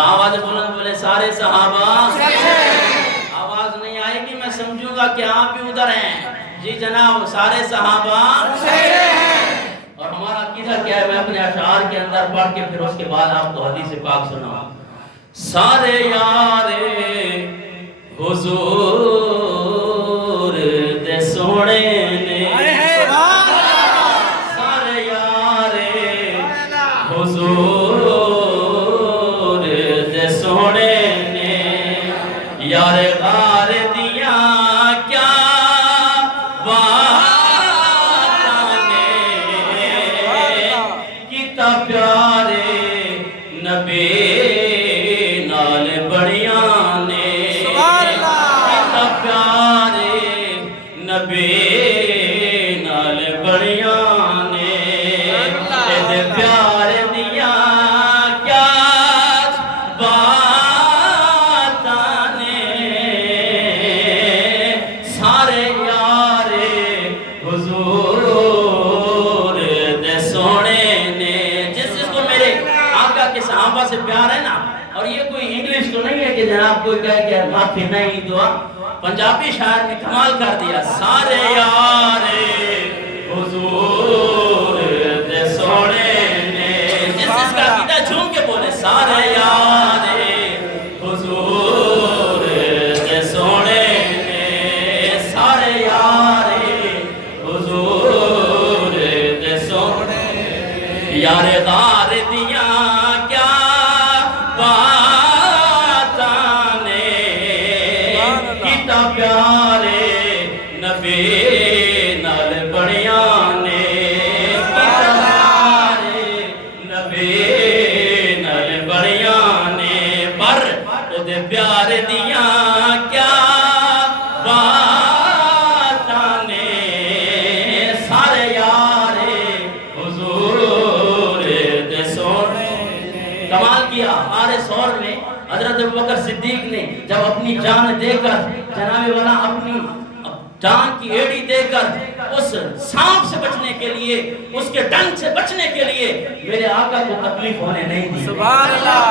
آواز بلند بولے سارے صحابہ آواز نہیں آئے گی میں سمجھوں گا کہ آپ بھی ادھر ہیں. جی جناب سارے صحابہ. اور ہمارا عقیدہ کیا ہے میں اپنے اشعار کے اندر پڑھ کے پھر اس کے بعد آپ کو حدیث پاک سناؤں. سارے یار حضور دے سونے نے سارے یار حضور دے سونے نے یار غار دیا کیا پیارے نبی نال بڑیاں نے کتا پیارے نبی نال بڑیاں نے اے پیار دیا کیا باتاں نے سارے یار حضور صحابہ سے پیار ہے نا. اور یہ کوئی انگلش تو نہیں ہے کہ جناب کوئی کہے کہ معافی نہیں دعا. پنجابی شاعر نے کمال کر دیا. سارے یار حضور دے سونے نے جس کا عقیدہ جھوم کے بولے سارے یار حضور دے سونے نے سارے یار حضور دے سونے یار غار دیا پیارے نبی نال بڑیاں نے پیارے نبی نال بڑیاں نے پر او دے پیار دیاں کیا باتاں نے سارے یار حضور دے سونے. کمال کیا ہمارے سور میں حضرت ابوبکر صدیق نے جب اپنی جان دے کر جناب والا اپنی جان کی ایڑی دے کر اس سانپ سے بچنے کے لیے اس کے ڈنگ سے بچنے کے لیے میرے آقا کو تکلیف ہونے نہیں دی. سبحان اللہ.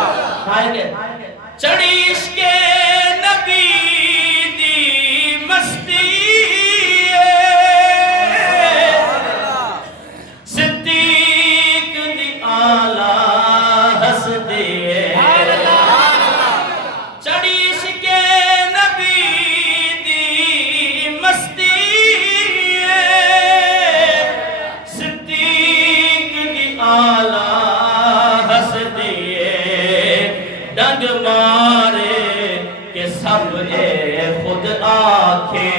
چڑھی عشق نبی دی مستی صدیق دی آلہ ہستی سب اے خود آکھے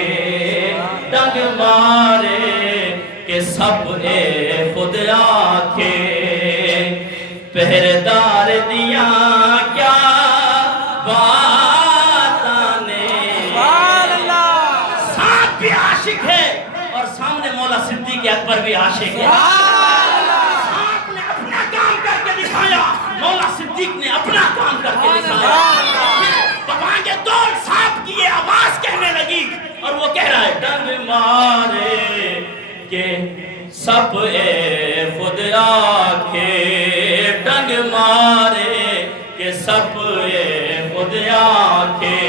ڈنگ مارے کہ سب اے خود آکھے پہردار دیاں کیا باتاں نے. سانپ بھی عاشق ہے اور سامنے مولا صدیق اکبر بھی عاشق ہے. سانپ نے اپنا کام کر کے دکھایا مولا صدیق نے اپنا کام کر کے دکھایا. پپانگے دوڑ سانپ کی یہ آواز کہنے لگی اور وہ کہہ رہا ہے ڈنگ مارے کہ سب اے خود آکھے ڈنگ مارے کہ سب اے خود آکھے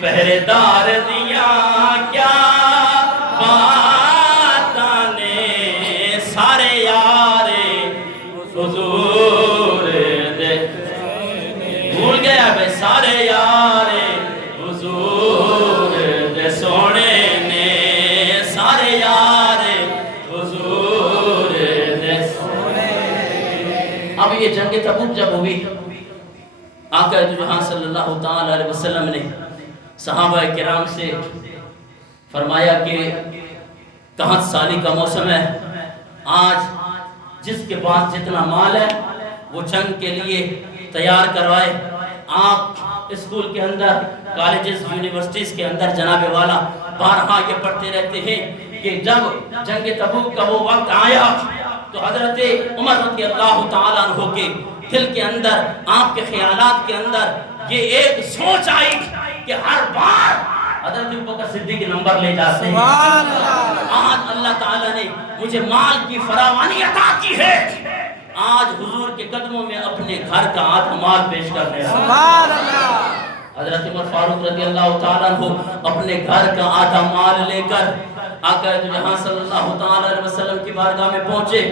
پہردار دیاں کیا باتاں نے سارے یار حضور دے بھول گیا بھائی سارے یار حضور دے سونے نے سارے یار حضور دے سونے. اب یہ جنگ تبوک جب ہوئی آقا دو جہاں صلی اللہ تعالی علیہ وسلم نے صحابہ کرام سے فرمایا کہ قحط سالی کا موسم ہے. آج جس کے پاس جتنا مال ہے وہ جنگ کے لیے تیار کروائے. آپ اسکول کے اندر کالجز یونیورسٹیز کے اندر جناب والا بارہا یہ پڑھتے رہتے ہیں کہ جب جنگ تبوک کا وہ وقت آیا تو حضرت عمر رضی اللہ تعالیٰ عنہ کے دل کے اندر آپ کے خیالات کے اندر یہ ایک سوچ آئی کہ ہر بار حضرت ابوبکر صدیق نمبر لے جاتے ہیں. آج اللہ تعالیٰ نے مجھے مال کی فراوانی عطا کی ہے. آج حضور کے قدموں میں اپنے گھر کا آدھا مال پیش کرنے لگا۔ سبحان اللہ۔ حضرت عمر فاروق رضی اللہ تعالیٰ عنہ اپنے گھر کا آدھا مال لے کر آقا دو جہاں صلی اللہ تعالیٰ علیہ وسلم کی بارگاہ میں پہنچے۔